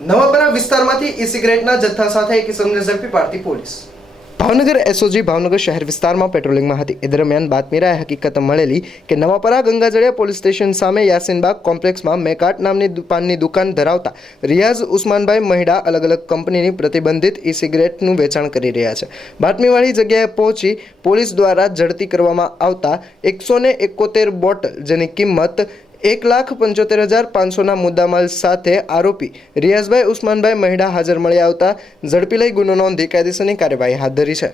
નવાપરા વિસ્તારમાંથી ઈ સિગરેટના જથ્થા સાથે એક ઇસમને ઝડપી પાડતી પોલીસ. ભાવનગર એસઓજી ભાવનગર શહેર વિસ્તારમાં પેટ્રોલિંગમાં હતી. એ દરમિયાન બાતમીરાએ હકીકત મળેલી કે નવાપરા ગંગાજળિયા પોલીસ સ્ટેશન સામે યાસીનબાગ કોમ્પ્લેક્સમાં મેકાટ નામની પાનની દુકાન ધરાવતા રિયાઝ ઉસ્માનભાઈ મહિડા અલગ અલગ કંપનીની પ્રતિબંધિત ઈ સિગરેટનું વેચાણ કરી રહ્યા છે. બાતમીવાળી જગ્યાએ પહોંચી પોલીસ દ્વારા ઝડપી કરવામાં આવતા એકસો ને એકોતેર બોટલ જેની કિંમત એક લાખ પંચોતેર હજાર પાંચસોના મુદ્દામાલ સાથે આરોપી રિયાઝભાઈ ઉસ્માનભાઈ મહિડા હાજર મળી આવતા ઝડપી લઈ ગુનો નોંધી કાયદેસરની કાર્યવાહી હાથ ધરી છે.